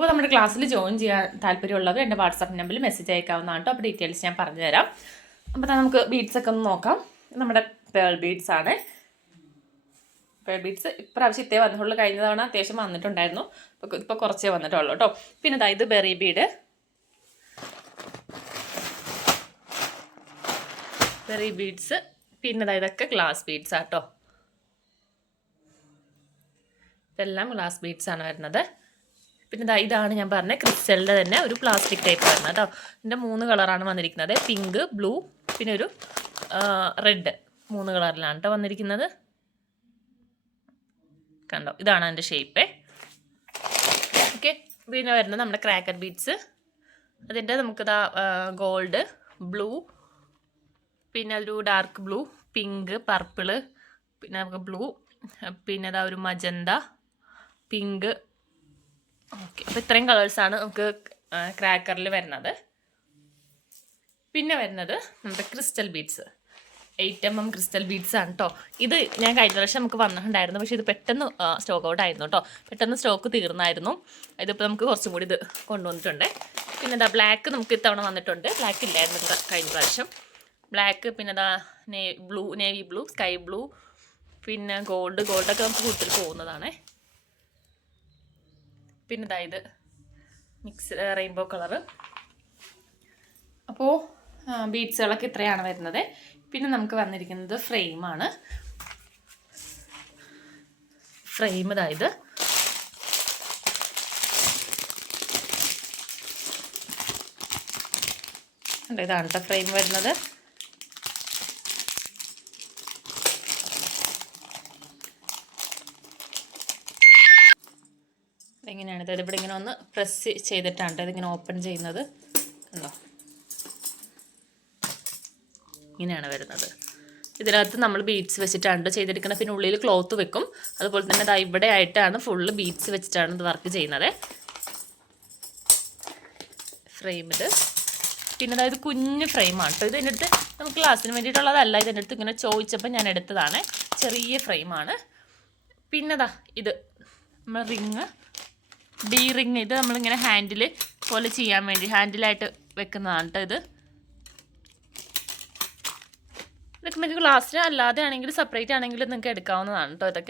അപ്പോൾ നമ്മുടെ ക്ലാസ്സിൽ ജോയിൻ ചെയ്യാൻ താല്പര്യമുള്ളവർ എൻ്റെ വാട്സാപ്പ് നമ്പറിൽ മെസ്സേജ് അയക്കാവുന്നതാണ് കേട്ടോ. അപ്പോൾ ഡീറ്റെയിൽസ് ഞാൻ പറഞ്ഞു തരാം. അപ്പോൾ നമുക്ക് ബീഡ്സൊക്കെ ഒന്ന് നോക്കാം. നമ്മുടെ പേൾ ബീഡ്സ് ആണ്. പേൾ ബീഡ്സ് ഇപ്രാവശ്യം ഇത്തേ വന്നിട്ടുള്ളൂ. കഴിഞ്ഞ തവണ അത്യാവശ്യം വന്നിട്ടുണ്ടായിരുന്നു. ഇപ്പോൾ കുറച്ചേ വന്നിട്ടുള്ളൂ കേട്ടോ. പിന്നെ അതായത് ബെറി ബീഡ്, ബെറി ബീഡ്സ്, പിന്നെ ഇതൊക്കെ ഗ്ലാസ് ബീഡ്സ് ആട്ടോ. ഇതെല്ലാം ഗ്ലാസ് ബീഡ്സ് ആണ് വരുന്നത്. പിന്നെ ഇതാണ് ഞാൻ പറഞ്ഞ ക്രിസ്റ്റലിൻ്റെ തന്നെ ഒരു പ്ലാസ്റ്റിക് ടൈപ്പ് വരുന്നത് കേട്ടോ. ഇതിൻ്റെ 3 കളറാണ് വന്നിരിക്കുന്നത്. പിങ്ക്, ബ്ലൂ, പിന്നെ ഒരു റെഡ്. 3 കളറിലാണ് കേട്ടോ വന്നിരിക്കുന്നത്. കണ്ടോ, ഇതാണ് അതിൻ്റെ ഷേപ്പ്. ഓക്കെ, പിന്നെ വരുന്നത് നമ്മുടെ ക്രാക്കർ ബീഡ്സ്. അതിൻ്റെ നമുക്കിതാ ഗോൾഡ്, ബ്ലൂ, പിന്നെ ഒരു ഡാർക്ക് ബ്ലൂ, പിങ്ക്, പർപ്പിള്, പിന്നെ നമുക്ക് ബ്ലൂ, പിന്നെ അതാ ഒരു മജന്ത, പിങ്ക്. ഓക്കെ, അപ്പോൾ ഇത്രയും കളേഴ്സാണ് നമുക്ക് ക്രാക്കറിൽ വരുന്നത്. പിന്നെ വരുന്നത് നമ്മുടെ crystal beads, 8mm crystal beads ആണ് കേട്ടോ. ഇത് ഞാൻ കഴിഞ്ഞ പ്രാവശ്യം നമുക്ക് വന്നിട്ടുണ്ടായിരുന്നു, പക്ഷേ ഇത് പെട്ടെന്ന് സ്റ്റോക്ക് ഔട്ട് ആയിരുന്നു കേട്ടോ. പെട്ടെന്ന് സ്റ്റോക്ക് തീർന്നായിരുന്നു. ഇതിപ്പോൾ നമുക്ക് കുറച്ചും കൂടി ഇത് കൊണ്ടുവന്നിട്ടുണ്ട്. പിന്നെ എന്താ ബ്ലാക്ക് നമുക്ക് ഇത്തവണ വന്നിട്ടുണ്ട്. ബ്ലാക്ക് ഇല്ലായിരുന്നു കഴിഞ്ഞ പ്രാവശ്യം. ബ്ലാക്ക്, പിന്നെ എന്താ നേവി ബ്ലൂ, സ്കൈ ബ്ലൂ, പിന്നെ ഗോൾഡൊക്കെ നമുക്ക് കൂടുതൽ പോകുന്നതാണ്. പിന്നെ ഇത് മിക്സ് റെയിൻബോ കളറ്. അപ്പോൾ ബീഡ്സുകളൊക്കെ ഇത്രയാണ് വരുന്നത്. പിന്നെ നമുക്ക് വന്നിരിക്കുന്നത് ഫ്രെയിമാണ്. ഫ്രെയിം ഇതായത് ഇതാണ് കേട്ടോ ഫ്രെയിം വരുന്നത്. എങ്ങനെയാണ് ഇത്? ഇവിടെ ഇങ്ങനെ ഒന്ന് പ്രസ് ചെയ്തിട്ടാണ് ഇതിങ്ങനെ ഓപ്പൺ ചെയ്യുന്നത്. കണ്ടോ, ഇങ്ങനെയാണ് വരുന്നത്. ഇതിനകത്ത് നമ്മൾ ബീഡ്സ് വെച്ചിട്ടാണ് ചെയ്തെടുക്കുന്നത്. പിന്നെ ഉള്ളിൽ ക്ലോത്ത് വെക്കും. അതുപോലെ തന്നെ ഇവിടെ ആയിട്ടാണ് ഫുള്ള് ബീഡ്സ് വെച്ചിട്ടാണ് ഇത് വർക്ക് ചെയ്യുന്നത്. ഫ്രെയിം ഇത്. പിന്നെ അതായത് കുഞ്ഞ് ഫ്രെയിമാണ് കേട്ടോ. ഇത് എൻ്റെ അടുത്ത് നമുക്ക് ക്ലാസ്സിന് വേണ്ടിയിട്ടുള്ളതല്ല. ഇതിൻ്റെ അടുത്ത് ഇങ്ങനെ ചോദിച്ചപ്പോൾ ഞാൻ എടുത്തതാണ്. ചെറിയ ഫ്രെയിമാണ്. പിന്നെ ഇത് നമ്മൾ റിങ്, ഡി റിങ്. ഇത് നമ്മളിങ്ങനെ ഹാൻഡിൽ പോലെ ചെയ്യാൻ വേണ്ടി ഹാൻഡിലായിട്ട് വെക്കുന്നതാണ് കേട്ടോ ഇത്. ഇതൊക്കെ നിങ്ങൾക്ക് ക്ലാസ്സിന് അല്ലാതെ ആണെങ്കിൽ സെപ്പറേറ്റ് ആണെങ്കിൽ നിങ്ങൾക്ക് എടുക്കാവുന്നതാണ് കേട്ടോ.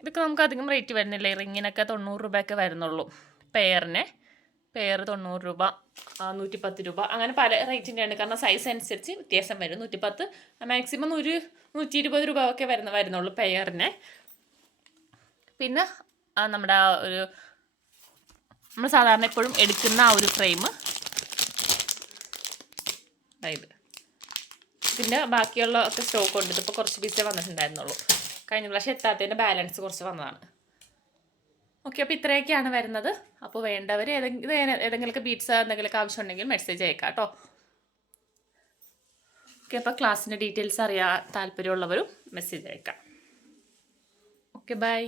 ഇതൊക്കെ നമുക്ക് അധികം റേറ്റ് വരുന്നില്ല. റിങ്ങിനൊക്കെ 90 രൂപയൊക്കെ വരുന്നുള്ളൂ. പെയർ 90 രൂപ, 110 രൂപ, അങ്ങനെ പല റേറ്റിൻ്റെ ഉണ്ട്. കാരണം സൈസ് അനുസരിച്ച് വ്യത്യാസം വരും. 110, മാക്സിമം 120 രൂപ ഒക്കെ വരുന്നുള്ളൂ പെയറിന്. പിന്നെ നമ്മുടെ നമ്മൾ സാധാരണ എപ്പോഴും എടുക്കുന്ന ആ ഒരു ഫ്രെയിം ഇത്. പിന്നെ ബാക്കിയുള്ള ഒക്കെ സ്റ്റോക്ക് ഉണ്ട്. ഇതിപ്പോൾ കുറച്ച് പീസേ വന്നിട്ടുണ്ടായിരുന്നുള്ളൂ. കഴിഞ്ഞ പ്രാവശ്യം എത്താത്തതിൻ്റെ ബാലൻസ് കുറച്ച് വന്നതാണ്. ഓക്കെ, അപ്പോൾ ഇത്രയൊക്കെയാണ് വരുന്നത്. അപ്പോൾ വേണ്ടവർ ഏതെങ്കിലുമൊക്കെ ബീഡ്സ് എന്തെങ്കിലുമൊക്കെ ആവശ്യമുണ്ടെങ്കിൽ മെസ്സേജ് അയക്കാം കേട്ടോ. ഓക്കെ, അപ്പോൾ ക്ലാസ്സിൻ്റെ ഡീറ്റെയിൽസ് അറിയാൻ താല്പര്യമുള്ളവരും മെസ്സേജ് അയക്കാം. Okay, by.